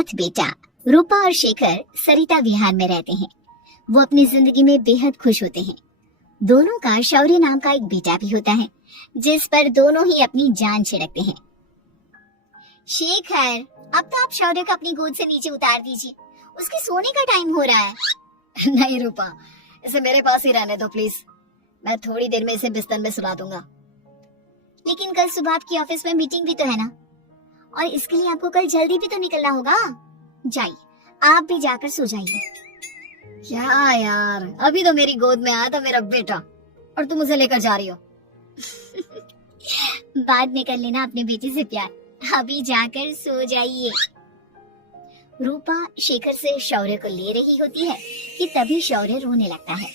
अनाथ बेटा। रूपा और शेखर सरिता विहार में रहते हैं। वो अपनी जिंदगी में बेहद खुश होते हैं। दोनों का शौर्य नाम का एक बेटा भी होता है, जिस पर दोनों ही अपनी जान छिड़कते हैं। शेखर, अब तो आप शौर्य को अपनी गोद से नीचे उतार दीजिए, उसके सोने का टाइम हो रहा है। नहीं रूपा, इसे मेरे पास ही रहने दो प्लीज। मैं थोड़ी देर में इसे बिस्तर में सुला दूंगा। लेकिन कल सुबह आपकी ऑफिस में मीटिंग भी तो है ना, और इसके लिए आपको कल जल्दी भी तो निकलना होगा। जाइए, आप भी जाकर सो जाइए। क्या यार, अभी तो मेरी गोद में आया था मेरा बेटा और तुम उसे लेकर जा रही हो। बाद में कर लेना अपने बेटे से प्यार, अभी जाकर सो जाइए। रूपा शेखर से शौर्य को ले रही होती है कि तभी शौर्य रोने लगता है।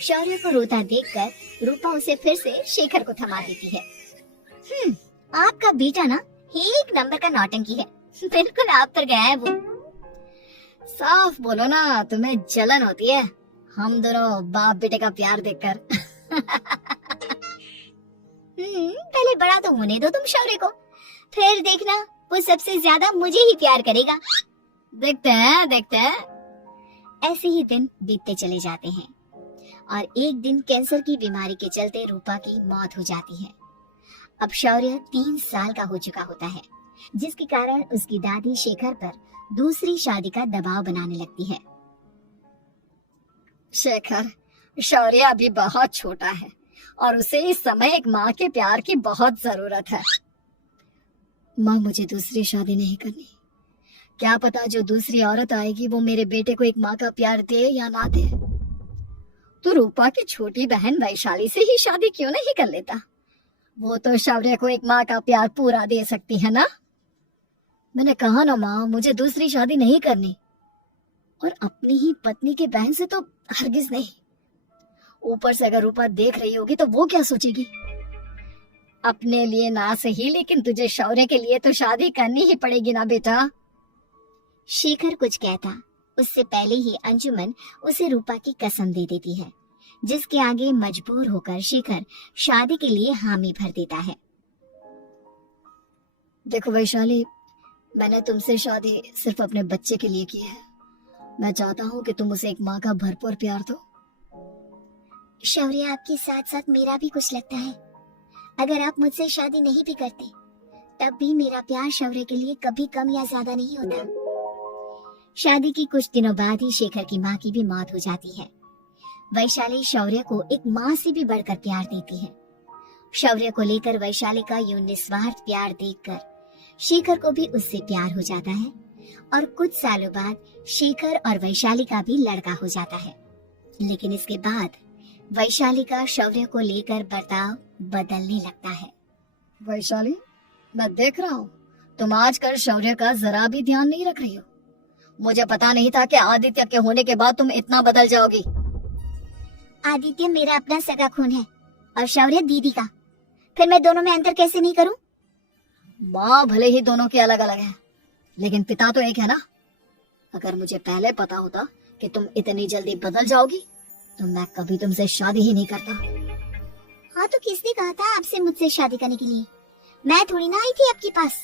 शौर्य को रोता देखकर रूपा उसे फिर से शेखर को थमा देती है। आपका बेटा ना एक नंबर का नौटंकी है, बिल्कुल आप पर गया है वो। साफ बोलो ना, तुम्हें जलन होती है हम दोनों बाप बेटे का प्यार देखकर। पहले बड़ा तो होने दो तुम शौर्य को, फिर देखना वो सबसे ज्यादा मुझे ही प्यार करेगा। देखते हैं। ऐसे ही दिन बीतते चले जाते हैं और एक दिन कैंसर की बीमारी के चलते रूपा की मौत हो जाती है। अब शौर्य 3 साल का हो चुका होता है, जिसके कारण उसकी दादी शेखर पर दूसरी शादी का दबाव बनाने लगती है। शेखर, शौर्य अभी बहुत छोटा है और उसे इस समय एक माँ के प्यार की बहुत जरूरत है। माँ, मुझे दूसरी शादी नहीं करनी। क्या पता जो दूसरी औरत आएगी वो मेरे बेटे को एक माँ का प्यार दे या ना दे। तो रूपा की छोटी बहन वैशाली से ही शादी क्यों नहीं कर लेता? वो तो शौर्य को एक माँ का प्यार पूरा दे सकती है ना। मैंने कहा ना माँ, मुझे दूसरी शादी नहीं करनी, और अपनी ही पत्नी के बहन से तो हरगिज नहीं। ऊपर से अगर रूपा देख रही होगी तो वो क्या सोचेगी? अपने लिए ना सही, लेकिन तुझे शौर्य के लिए तो शादी करनी ही पड़ेगी ना बेटा। शेखर कुछ कहता उससे पहले ही अंजुमन उसे रूपा की कसम दे देती है, जिसके आगे मजबूर होकर शेखर शादी के लिए हामी भर देता है। देखो वैशाली, मैंने तुमसे शादी सिर्फ अपने बच्चे के लिए की है। मैं चाहता हूँ कि तुम उसे एक माँ का भरपूर प्यार दो। शौर्य, आपके साथ साथ मेरा भी कुछ लगता है। अगर आप मुझसे शादी नहीं भी करते तब भी मेरा प्यार शौर्य के लिए कभी कम या ज्यादा नहीं होता। शादी की कुछ दिनों बाद ही शेखर की माँ की भी मौत हो जाती है। वैशाली शौर्य को एक माँ से भी बढ़कर प्यार देती है। शौर्य को लेकर वैशाली का यूं निस्वार्थ प्यार देखकर शेखर को भी उससे प्यार हो जाता है और कुछ सालों बाद शेखर और वैशाली का भी लड़का हो जाता है। लेकिन इसके बाद वैशाली का शौर्य को लेकर बर्ताव बदलने लगता है। वैशाली, मैं देख रहा हूँ तुम आजकल शौर्य का जरा भी ध्यान नहीं रख रही हो। मुझे पता नहीं था कि आदित्य के होने के बाद तुम इतना बदल जाओगी। आदित्य मेरा अपना सगा खून है और शौर्य दीदी का, फिर मैं दोनों में अंतर कैसे नहीं करूं? माँ भले ही दोनों के अलग अलग है, लेकिन पिता तो एक है ना। अगर मुझे पहले पता होता कि तुम इतनी जल्दी बदल जाओगी तो मैं कभी तुमसे शादी ही नहीं करता। हाँ, तो किसने कहा था आपसे मुझसे शादी करने के लिए? मैं थोड़ी ना आई थी आपके पास,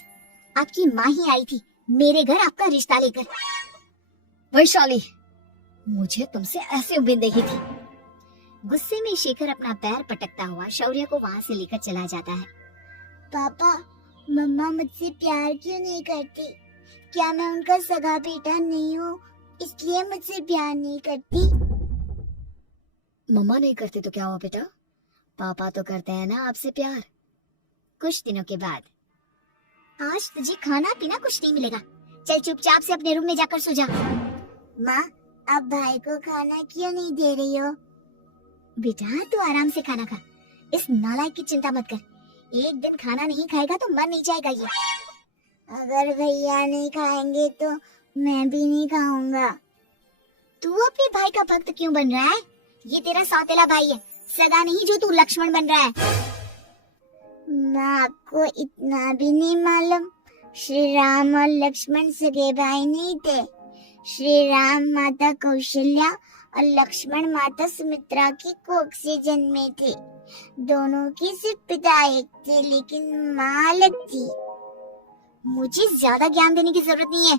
आपकी माँ ही आई थी मेरे घर आपका रिश्ता लेकर। वैशाली, मुझे तुमसे ऐसी उम्मीद नहीं थी। गुस्से में शेखर अपना पैर पटकता हुआ शौर्य को वहाँ से लेकर चला जाता है। पापा, मम्मा मुझसे प्यार क्यों नहीं करती? क्या मैं उनका सगा बेटा नहीं हूँ इसलिए मुझसे प्यार नहीं करती? मम्मा नहीं करती तो क्या हुआ बेटा, पापा तो करते हैं ना आपसे प्यार। कुछ दिनों के बाद, आज तुझे खाना पीना कुछ नहीं मिलेगा, चल चुपचाप से अपने रूम में जाकर सो जा। माँ, अब भाई को खाना क्यों नहीं दे रही हो? बेटा तू आराम से खाना खा, इस नालायक की चिंता मत कर। एक दिन खाना नहीं खाएगा तो मर नहीं जाएगा ये। अगर भैया नहीं खाएंगे तो मैं भी नहीं खाऊंगा। तू अपने भाई का भक्त क्यों बन रहा है? ये तेरा सौतेला भाई है, सगा नहीं जो तू लक्ष्मण बन रहा है। माँ, आपको इतना भी नहीं मालूम, श्री राम और लक्ष्मण सगे भाई नहीं थे। श्री राम माता कौशल्या और लक्ष्मण माता सुमित्रा की कोख से जन्मे थे। दोनों की सिर्फ पिता एक थे लेकिन माँ अलग थी। मुझे ज्यादा ज्ञान देने की जरूरत नहीं है,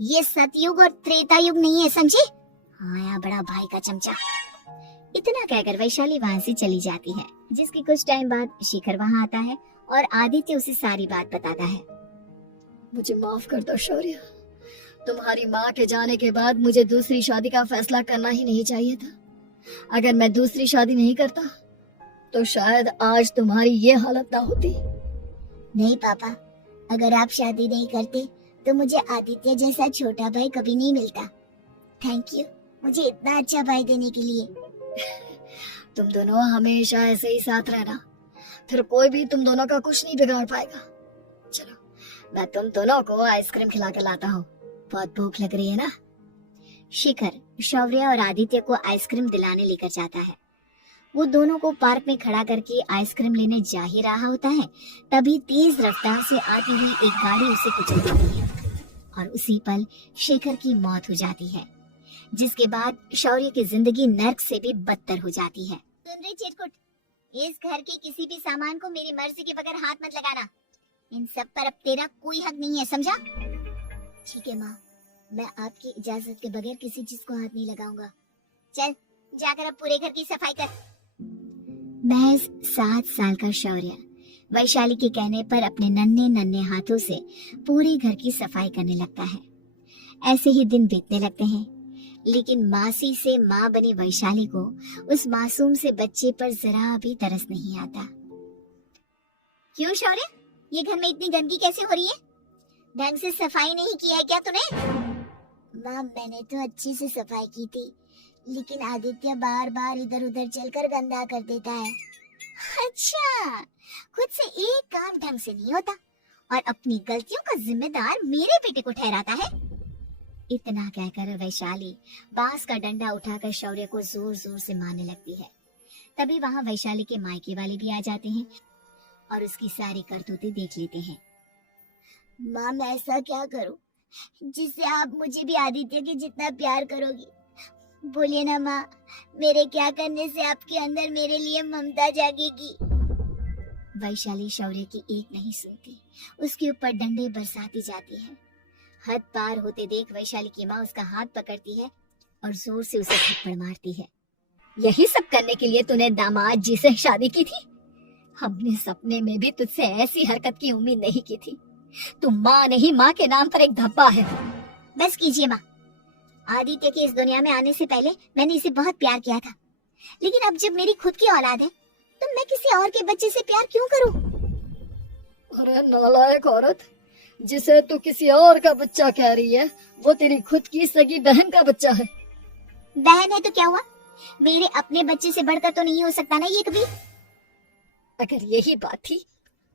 ये सतयुग और त्रेता युग नहीं है, समझे? आया बड़ा भाई का चमचा। इतना कहकर वैशाली वहाँ से चली जाती है, जिसके कुछ टाइम बाद शिखर वहाँ आता है और आदित्य उसे सारी बात बताता है। मुझे माफ कर दो शौर्य, तुम्हारी माँ के जाने के बाद मुझे दूसरी शादी का फैसला करना ही नहीं चाहिए था। अगर मैं दूसरी शादी नहीं करता तो शायद आज तुम्हारी ये हालत ना होती। नहीं पापा, अगर आप शादी नहीं करते तो मुझे आदित्य जैसा छोटा भाई कभी नहीं मिलता। थैंक यू मुझे इतना अच्छा भाई देने के लिए। तुम दोनों हमेशा ऐसे ही साथ रहना, फिर कोई भी तुम दोनों का कुछ नहीं बिगाड़ पाएगा। चलो मैं तुम दोनों को आइसक्रीम खिला के लाता हूँ, बहुत भूख लग रही है ना। शिखर शौर्य और आदित्य को आइसक्रीम दिलाने लेकर जाता है। वो दोनों को पार्क में खड़ा करके आइसक्रीम लेने जा ही रहा होता है, तभी तेज रफ्तार से आती हुई एक गाड़ी उसे कुचल देती है और उसी पल शेखर की मौत हो जाती है, जिसके बाद शौर्य की जिंदगी नर्क से भी बदतर हो जाती है। सुन रही चिरकुट, इस घर के किसी भी सामान को मेरी मर्जी के बगैर हाथ मत लगाना। इन सब पर अब तेरा कोई हक नहीं है, समझा? ठीक है माँ, मैं आपकी इजाजत के बगैर किसी चीज को हाथ नहीं लगाऊंगा। चल जाकर अब पूरे घर की सफाई कर। महज 7 साल का शौर्य वैशाली के कहने पर अपने नन्हे नन्हे हाथों से पूरे घर की सफाई करने लगता है। ऐसे ही दिन बीतने लगते हैं, लेकिन मासी से माँ बनी वैशाली को उस मासूम से बच्चे पर जरा भी तरस नहीं आता। क्यों शौर्य, ये घर में इतनी गंदगी कैसे हो रही है? ढंग से सफाई नहीं की है क्या तूने? माँ मैंने तो अच्छे से सफाई की थी, लेकिन आदित्य बार बार इधर उधर चलकर गंदा कर देता है। अच्छा, खुद से एक काम ढंग से नहीं होता और अपनी गलतियों का जिम्मेदार मेरे बेटे को ठहराता है। इतना कहकर वैशाली बांस का डंडा उठाकर शौर्य को जोर जोर से मारने लगती है। तभी वहाँ वैशाली के मायके वाले भी आ जाते हैं और उसकी सारी करतूतें देख लेते हैं। माँ मैं ऐसा क्या करूं जिससे आप मुझे भी आदित्य के जितना प्यार करोगी? बोलिए ना माँ, मेरे क्या करने से आपके अंदर मेरे लिए ममता जागेगी? वैशाली शौर्य की एक नहीं सुनती, उसके ऊपर डंडे बरसाती जाती है। हद पार होते देख वैशाली की माँ उसका हाथ पकड़ती है और जोर से उसे थप्पड़ मारती है। यही सब करने के लिए तूने दामाद जी से शादी की थी? हमने सपने में भी तुझसे ऐसी हरकत की उम्मीद नहीं की थी। तू माँ नहीं, माँ के नाम पर एक धब्बा है। बस कीजिए माँ, आदित्य के इस दुनिया में आने से पहले मैंने इसे बहुत प्यार किया था, लेकिन अब जब मेरी खुद की औलाद है तो मैं किसी और के बच्चे से प्यार क्यों करूं? अरे नालायक औरत, जिसे तू किसी और का बच्चा कह रही है वो तेरी खुद की सगी बहन का बच्चा है। बहन है तो क्या हुआ, मेरे अपने बच्चे से बढ़कर तो नहीं हो सकता ना ये कभी। अगर यही बात थी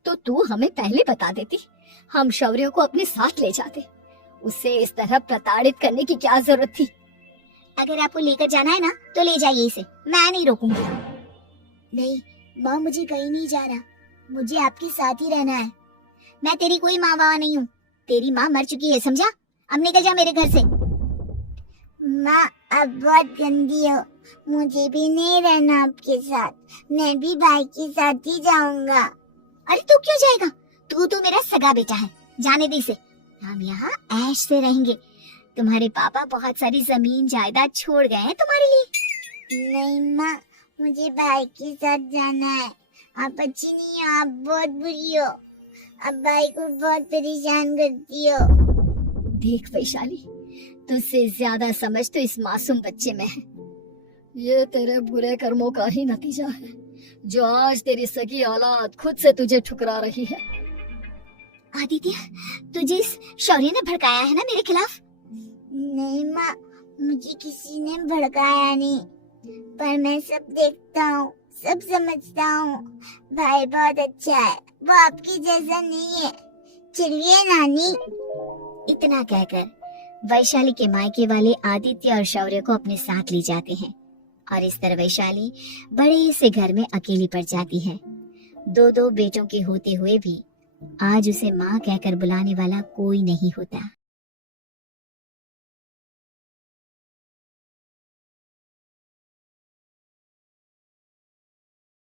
तो तू हमें पहले बता देती, हम शौर्य को अपने साथ ले जाते। उसे इस तरह प्रताड़ित करने की क्या जरूरत थी? अगर आपको लेकर जाना है ना तो ले जाइए इसे, मैं नहीं रोकूंगी। नहीं माँ, मुझे कहीं नहीं जाना, मुझे आपके साथ ही रहना है। मैं तेरी कोई माँ बाबा नहीं हूँ, तेरी माँ मर चुकी है, समझा? अब निकल जा मेरे घर से। माँ अब बहुत गंदी हो, मुझे भी नहीं रहना आपके साथ, मैं भी भाई के साथ ही जाऊंगा। अरे तू क्यों जाएगा, तू तो मेरा सगा बेटा है, जाने दे इसे। हम यहाँ ऐश से रहेंगे, तुम्हारे पापा बहुत सारी जमीन जायदाद छोड़ गए हैं तुम्हारे लिए। नहीं माँ, मुझे भाई के साथ जाना है। आप अच्छी नहीं हो, आप बहुत बुरी हो, आप भाई को बहुत परेशान करती हो। देख वैशाली, तुझसे ज्यादा समझ तो इस मासूम बच्चे में है। ये तेरे बुरे कर्मों का ही नतीजा है, जो आज तेरी सगी औलाद खुद से तुझे ठुकरा रही है। आदित्य, तुझे इस शौर्य ने भड़काया है ना मेरे खिलाफ? नहीं माँ, मुझे किसी ने भड़काया नहीं, पर मैं सब देखता हूँ, सब समझता हूँ। भाई बहुत अच्छा है, वो आपकी जैसा नहीं है। चलिए नानी। इतना कहकर वैशाली के मायके वाले आदित्य और शौर्य को अपने साथ ले जाते हैं और इस तरह वैशाली बड़े से घर में अकेली पड़ जाती है। 2 बेटों के होते हुए भी आज उसे माँ कहकर बुलाने वाला कोई नहीं होता।